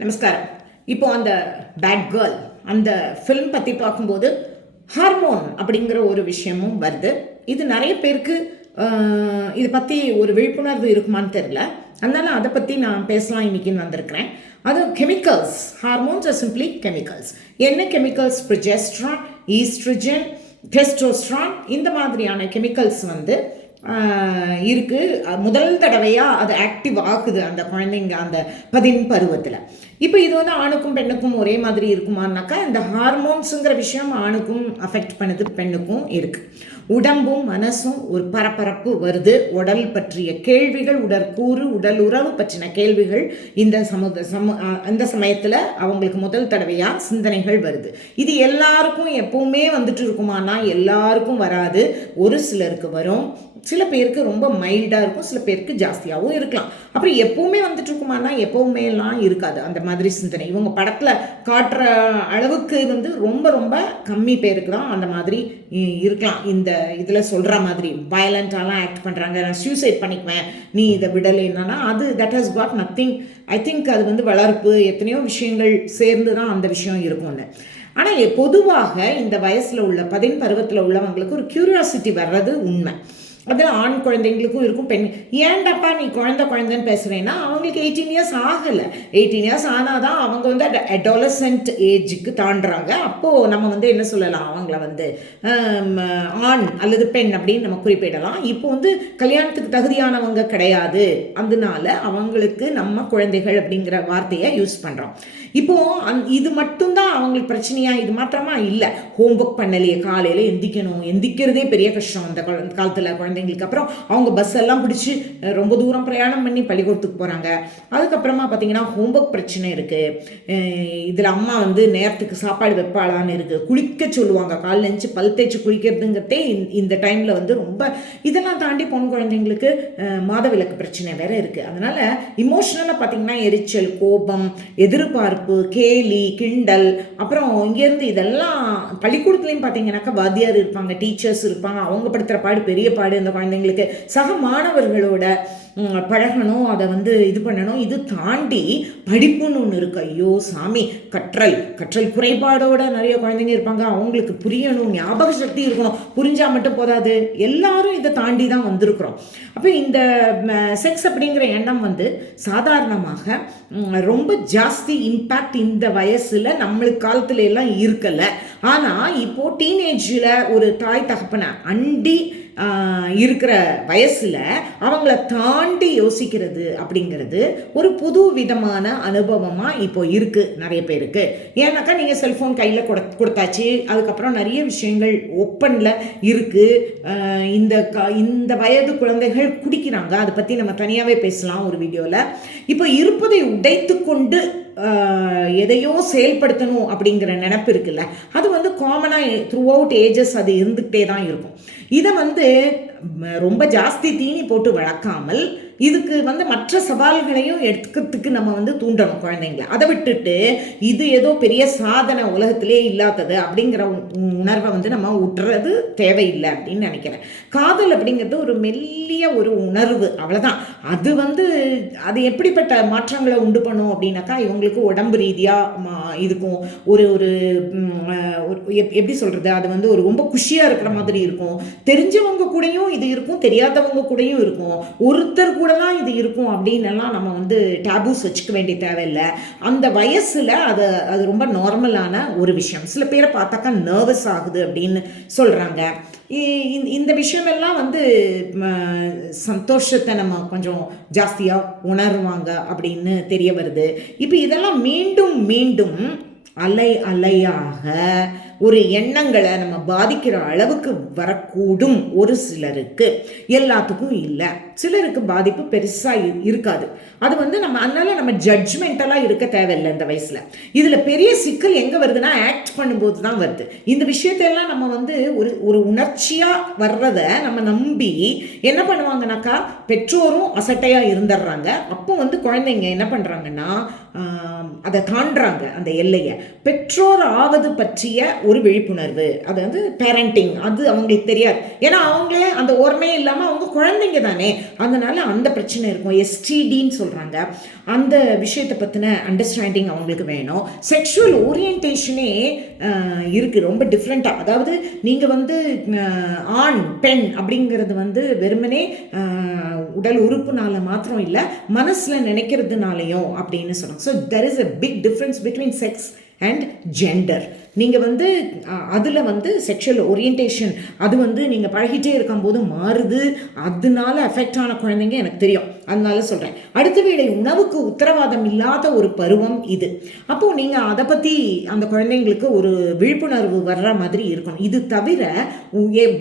நமஸ்காரம். இப்போ அந்த பேட் கேர்ள் அந்த ஃபிலிம் பற்றி பார்க்கும்போது ஹார்மோன் அப்படிங்கிற ஒரு விஷயமும் வருது. இது நிறைய பேருக்கு இது இதை பற்றி ஒரு விழிப்புணர்வு இருக்குமான்னு தெரில அதனால அதை பற்றி நான் பேசலாம் இன்னைக்குன்னு வந்திருக்கிறேன். அது chemicals hormones are simply chemicals என்ன கெமிக்கல்ஸ் ப்ரொஜெஸ்ட்ரான் ஈஸ்ட்ரஜன் டெஸ்டோஸ்ட்ரான் இந்த மாதிரியான கெமிக்கல்ஸ் வந்து இருக்குது முதல் தடவையாக அது ஆக்டிவ் ஆகுது அந்த குழந்தைங்க அந்த பதின் பருவத்தில். இப்போ இது வந்து ஆணுக்கும் பெண்ணுக்கும் ஒரே மாதிரி இருக்குமானாக்கா இந்த ஹார்மோன்ஸுங்கிற விஷயம் ஆணுக்கும் அஃபெக்ட் பண்ணுது பெண்ணுக்கும் இருக்குது உடம்பும் மனசும் ஒரு பரபரப்பு வருது. உடல் பற்றிய கேள்விகள் உடற்கூறு உடல் உறவு பற்றின கேள்விகள் இந்த சமுத சம அந்த சமயத்தில் அவங்களுக்கு முதல் தடவையாக சிந்தனைகள் வருது. இது எல்லாருக்கும் எப்பவுமே வந்துட்டு இருக்குமானா எல்லாருக்கும் வராது. ஒரு சிலருக்கு வரும். சில பேருக்கு ரொம்ப மைல்டாக இருக்கும் சில பேருக்கு ஜாஸ்தியாகவும் இருக்கலாம். அப்புறம் எப்போவுமே வந்துட்டு இருக்குமானா எப்பவுமே எல்லாம் இருக்காது. அந்த மாதிரி சிந்தனை. இவங்க படத்தில் காட்டுற அளவுக்கு வந்து ரொம்ப ரொம்ப கம்மி பேருக்கு தான் அந்த மாதிரி இருக்கலாம். இந்த இதில் சொல்கிற மாதிரி வயலண்ட்டாலாம் ஆக்ட் பண்ணுறாங்க நான் சூசைட் பண்ணிக்குவேன். நீ இதை விடலை என்னன்னா அது that has got nothing I think அது வந்து வளர்ப்பு எத்தனையோ விஷயங்கள் சேர்ந்து தான் அந்த விஷயம் இருக்கும்னு. ஆனால் பொதுவாக இந்த வயசில் உள்ள பதின் பருவத்தில் உள்ளவங்களுக்கு ஒரு கியூரியாசிட்டி வர்றது உண்மை. அது ஆண் குழந்தைங்களுக்கும் இருக்கும் பெண். ஏன்டாப்பா நீ குழந்தை குழந்தைன்னு பேசுகிறேன்னா அவங்களுக்கு எயிட்டீன் இயர்ஸ் ஆகலை. எயிட்டீன் இயர்ஸ் ஆனால் தான் அவங்க வந்து அடாலசன்ட் ஏஜுக்கு தாண்டுறாங்க. அப்போது நம்ம வந்து என்ன சொல்லலாம்? அவங்கள வந்து ஆண் அல்லது பெண் அப்படின்னு நம்ம குறிப்பிடலாம். இப்போ வந்து கல்யாணத்துக்கு தகுதியானவங்க கிடையாது. அதனால அவங்களுக்கு நம்ம குழந்தைகள் அப்படிங்கிற வார்த்தையை யூஸ் பண்ணுறோம் இப்போ அந் இது மட்டும்தான் அவங்களுக்கு பிரச்சனையா? இது மாத்திரமா இல்லை. ஹோம்ஒர்க் பண்ணலையே காலையில் எந்திக்கணும். எந்திக்கிறதே பெரிய கஷ்டம். அந்த காலத்தில் குழந்தைங்களுக்கு. அப்புறம் அவங்க பஸ் எல்லாம் பிடிச்சி ரொம்ப தூரம் பிரயாணம் பண்ணி பள்ளிக்கூடத்துக்கு போகிறாங்க அதுக்கப்புறமா பார்த்தீங்கன்னா ஹோம்ஒர்க் பிரச்சனை இருக்குது இதில் அம்மா வந்து நேரத்துக்கு சாப்பாடு வைப்பாளான்னு இருக்குது குளிக்க சொல்லுவாங்க. காலைல எழுந்துச்சு பல் தேய்ச்சி குளிக்கிறதுங்கிறதே இந்த- இந்த டைமில் வந்து ரொம்ப இதெல்லாம் தாண்டி பொன் குழந்தைங்களுக்கு மாதவிலக்கு பிரச்சனை வேறு இருக்குது அதனால் இமோஷ்னலாக பார்த்தீங்கன்னா எரிச்சல் கோபம் எதிர்பார்ப்பு கேலி கிண்டல் அப்புறம் இங்கேருந்து இதெல்லாம் பள்ளிக்கூடத்துலையும் பார்த்தீங்கன்னாக்கா வாத்தியார் இருப்பாங்க டீச்சர்ஸ் இருப்பாங்க. அவங்க படுத்துகிற பாடு பெரிய பாடு இந்த குழந்தைங்களுக்கு சக மாணவர்களோட பழகணும் அதை வந்து இது பண்ணணும் இது தாண்டி படிப்புன்னு ஒன்று இருக்கு. ஐயோ சாமி கற்றல் கற்றல் குறைபாடோட நிறைய குழந்தைங்க இருப்பாங்க. அவங்களுக்கு புரியணும் ஞாபக சக்தி இருக்கணும். புரிஞ்சால் மட்டும் போதாது. எல்லாரும் இதை தாண்டி தான் வந்திருக்கிறோம். அப்போ இந்த செக்ஸ் அப்படிங்கிற எண்ணம் வந்து சாதாரணமாக ரொம்ப ஜாஸ்தி இம்பேக்ட் இந்த வயசில் நம்மளுக்கு காலத்துல எல்லாம் இருக்கலை. ஆனால் இப்போ டீனேஜில் ஒரு தாய் தகப்பனை அண்டி இருக்கிற வயசில் அவங்கள தாண்டி யோசிக்கிறது அப்படிங்கிறது ஒரு புது விதமான அனுபவமாக இப்போ இருக்குது நிறைய பேருக்கு. ஏன்னாக்கா நீங்கள் செல்ஃபோன் கையில் கொடு கொடுத்தாச்சு. அதுக்கப்புறம் நிறைய விஷயங்கள் ஓப்பனில் இருக்குது இந்த க இந்த வயது குழந்தைகள் குடிக்கிறாங்க. அதை பற்றி நம்ம தனியாகவே பேசலாம் ஒரு வீடியோவில் இப்போ இருப்பதை உடைத்து கொண்டு எதையோ செயல்படுத்தணும் அப்படிங்கிற நினப்பு இருக்குல்ல. அது வந்து காமனாக த்ரூ அவுட் ஏஜஸ் அது இருந்துக்கிட்டே தான் இருக்கும். இதை வந்து ரொம்ப ஜாஸ்தி தீனி போட்டு வளர்க்காமல் இதுக்கு வந்து மற்ற சவால்களையும் எடுக்கிறதுக்கு நம்ம வந்து தூண்டணும் குழந்தைங்கள. அதை விட்டுட்டு இது ஏதோ பெரிய சாதனை உலகத்திலே இல்லாதது அப்படிங்கிற உ- உணர்வை வந்து நம்ம விட்டுறது தேவையில்லை அப்படின்னு நினைக்கிறேன். காதல் அப்படிங்கிறது ஒரு மெல்லிய ஒரு உணர்வு அவ்வளோதான் அது வந்து அது எப்படிப்பட்ட மாற்றங்களை உண்டு பண்ணும் அப்படின்னாக்கா இவங்களுக்கு உடம்பு ரீதியாக இருக்கும். ஒரு ஒரு ஒரு எப்- எப்படி சொல்கிறது அது வந்து ஒரு ரொம்ப குஷியாக இருக்கிற மாதிரி இருக்கும். தெரிஞ்சவங்க கூடயும் இது இருக்கும் தெரியாதவங்க கூடயும் இருக்கும். ஒருத்தர் கூட தான் இது இருக்கும் அப்படின்னு நம்ம வந்து டேபூஸ் வச்சுக்க வேண்டிய தேவையில்லை. அந்த வயசில் அது அது ரொம்ப நார்மலான ஒரு விஷயம். சில பேரை பார்த்தாக்கா நர்வஸ் ஆகுது அப்படின்னு சொல்கிறாங்க இந்த விஷயமெல்லாம் வந்து சந்தோஷத்தை நம்ம கொஞ்சம் ஜாஸ்தியாக உணருவாங்க அப்படின்னு தெரிய வருது. இப்போ இதெல்லாம் மீண்டும் மீண்டும் அலை அலையாக ஒரு எண்ணங்களை நம்ம பாதிக்கிற அளவுக்கு வரக்கூடும் ஒரு சிலருக்கு. எல்லாத்துக்கும் இல்லை. சிலருக்கு பாதிப்பு பெருசாக இருக்காது. அது வந்து நம்ம அதனால நம்ம ஜட்ஜ்மெண்டலாக இருக்க தேவையில்லை இந்த வயசில். இதில் பெரிய சிக்கல் எங்கே வருதுன்னா ஆக்ட் பண்ணும்போது தான் வருது. இந்த விஷயத்தையெல்லாம் நம்ம வந்து ஒரு ஒரு உணர்ச்சியாக வர்றதை நம்ம நம்பி என்ன பண்ணுவாங்கனாக்கா பெற்றோரும் அசட்டையாக இருந்துடுறாங்க அப்போ வந்து குழந்தைங்க என்ன பண்ணுறாங்கன்னா அதை தாண்டுறாங்க அந்த எல்லையை. பெற்றோர் ஆவது பற்றிய ஒரு விழிப்புணர்வு. அது வந்து பேரண்டிங் அது அவங்களுக்கு தெரியாது. ஏன்னா அவங்களே அந்த ஓர்மே இல்லாமல் அவங்க குழந்தைங்க தானே. அதனால அந்த பிரச்சனை இருக்கும். எஸ்டிடின்னு சொல்கிறாங்க அந்த விஷயத்தை பற்றின அண்டர்ஸ்டாண்டிங் அவங்களுக்கு வேணும். செக்ஷுவல் ஓரியன்டேஷனே இருக்குது ரொம்ப டிஃப்ரெண்ட்டாக அதாவது நீங்கள் வந்து ஆண் பெண் அப்படிங்கிறது வந்து வெறுமனே உடல் உறுப்புனால மாத்திரம் இல்லை மனசில் நினைக்கிறதுனாலையும் அப்படின்னு சொல்கிறாங்க so there is a big difference between sex and gender நீங்கள் வந்து அதில் வந்து செக்ஷுவல் ஓரியன்டேஷன் அது வந்து நீங்கள் பழகிட்டே இருக்கும்போது மாறுது. அதனால அஃபெக்ட் ஆன குழந்தைங்க எனக்கு தெரியும். அதனால சொல்கிறேன் அடுத்த வேளை உணவுக்கு உத்தரவாதம் இல்லாத ஒரு பருவம் இது. அப்போது நீங்கள் அதை பற்றி அந்த குழந்தைங்களுக்கு ஒரு விழிப்புணர்வு வர்ற மாதிரி இருக்கணும் இது தவிர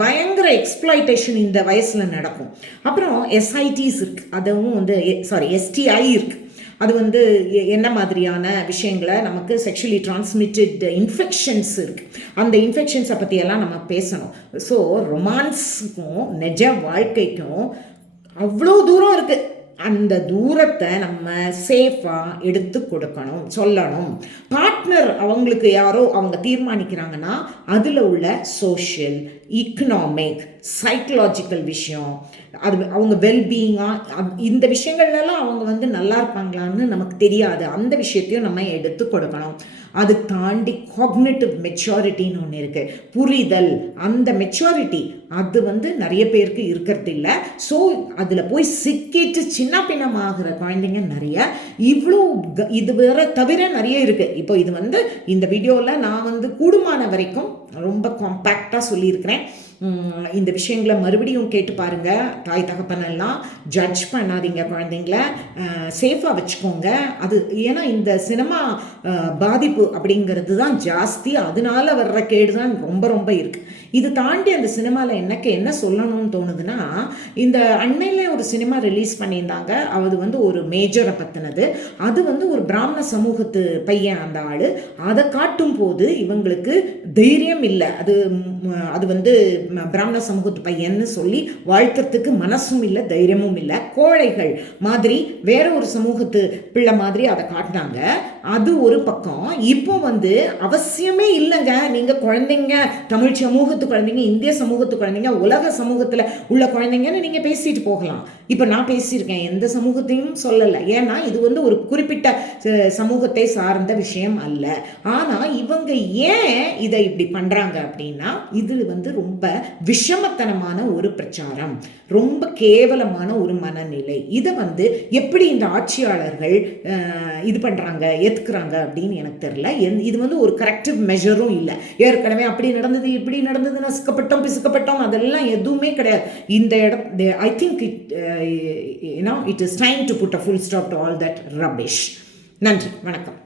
பயங்கர எக்ஸ்ப்ளாய்டேஷன் இந்த வயசில் நடக்கும். அப்புறம் எஸ்ஐடிஸ் இருக்குது அதுவும் வந்து சாரி எஸ்டிஐ இருக்குது அது வந்து எ- என்ன மாதிரியான விஷயங்களை நமக்கு செக்ஷுவலி டிரான்ஸ்மிட்டட் இன்ஃபெக்ஷன்ஸ் இருக்குது அந்த இன்ஃபெக்ஷன்ஸை பற்றியெல்லாம் நம்ம பேசணும். ஸோ ரொமான்ஸுக்கும் நிஜ வாழ்க்கைக்கும் அவ்வளோ தூரம் இருக்குது அந்த தூரத்தை நம்ம சேஃபாக எடுத்து கொடுக்கணும் சொல்லணும். பார்ட்னர் அவங்களுக்கு யாரோ அவங்க தீர்மானிக்கிறாங்கன்னா அதில் உள்ள சோஷியல் இக்கனாமிக் சைக்கலாஜிக்கல் விஷயம் அது அவங்க வெல்பீயிங்காக இந்த விஷயங்கள்லாம் அவங்க வந்து நல்லா இருப்பாங்களான்னு நமக்கு தெரியாது. அந்த விஷயத்தையும் நம்ம எடுத்து கொடுக்கணும். அது தாண்டி காக்னேட்டிவ் மெச்சூரிட்டின்னு ஒன்று இருக்குது புரிதல் அந்த மெச்சூரிட்டி அது வந்து நிறைய பேருக்கு இருக்கிறது இல்லை. ஸோ அதில் போய் சிக்கிட்டு சின்ன பின்னமாகிற குழந்தைங்க நிறைய. இவ்வளோ க- இது வேற தவிர நிறைய இருக்குது இப்போ இது வந்து இந்த வீடியோவில் நான் வந்து கூடுமான வரைக்கும் ரொம்ப காம்பேக்டாக சொல்லியிருக்கிறேன். இந்த விஷயங்களை மறுபடியும் கேட்டு பாருங்கள் தாய் தகப்பனெல்லாம் ஜட்ஜ் பண்ணாதீங்க குழந்தைங்கள. சேஃபாக வச்சுக்கோங்க. அது ஏன்னா இந்த சினிமா பாதிப்பு அப்படிங்கிறது தான் ஜாஸ்தி. அதனால வர்ற கேடு தான் ரொம்ப ரொம்ப இருக்குது இது தாண்டி அந்த சினிமாவில் எனக்கு என்ன சொல்லணும்னு தோணுதுன்னா இந்த அண்மையில் ஒரு சினிமா ரிலீஸ் பண்ணியிருந்தாங்க. அது வந்து ஒரு மேஜரை பற்றினது அது வந்து ஒரு பிராமண சமூகத்து பையன் அந்த ஆள். அதை காட்டும் போது இவங்களுக்கு தைரியம் இல்லை. அது அது வந்து பிராமண சமூகத்து பையன்னு சொல்லி வாழ்த்துறதுக்கு மனசும் இல்லை தைரியமும் இல்லை. கோழைகள் மாதிரி வேற ஒரு சமூகத்து பிள்ளை மாதிரி அதை காட்டினாங்க. அது ஒரு பக்கம். இப்போ வந்து அவசியமே இல்லைங்க. நீங்கள் குழந்தைங்க தமிழ் சமூகத்து குழந்தைங்க இந்திய சமூகத்து குழந்தைங்க உலக சமூகத்தில் உள்ள குழந்தைங்கன்னு நீங்கள் பேசிட்டு போகலாம். இப்போ நான் பேசியிருக்கேன் எந்த சமூகத்தையும் சொல்லலை. ஏன்னா இது வந்து ஒரு குறிப்பிட்ட சமூகத்தை சார்ந்த விஷயம் அல்ல. ஆனால் இவங்க ஏன் இதை இப்படி பண்ணுறாங்க அப்படின்னா இது வந்து ரொம்ப விஷமத்தனமான ஒரு பிரச்சாரம். ரொம்ப கேவலமான ஒரு மனநிலை. இதை வந்து எப்படி இந்த ஆட்சியாளர்கள் இது பண்ணுறாங்க ஏற்றுக்கிறாங்க அப்படின்னு எனக்கு தெரில எந்- இது வந்து ஒரு கரெக்டிவ் மெஷரும் இல்லை. ஏற்கனவே அப்படி நடந்தது இப்படி நடந்தது நசுக்கப்பட்டோம் பிசுக்கப்பட்டோம் அதெல்லாம் எதுவுமே கிடையாது. இந்த இடம் I think it you know it is time to put a full stop to all that rubbish நன்றி வணக்கம்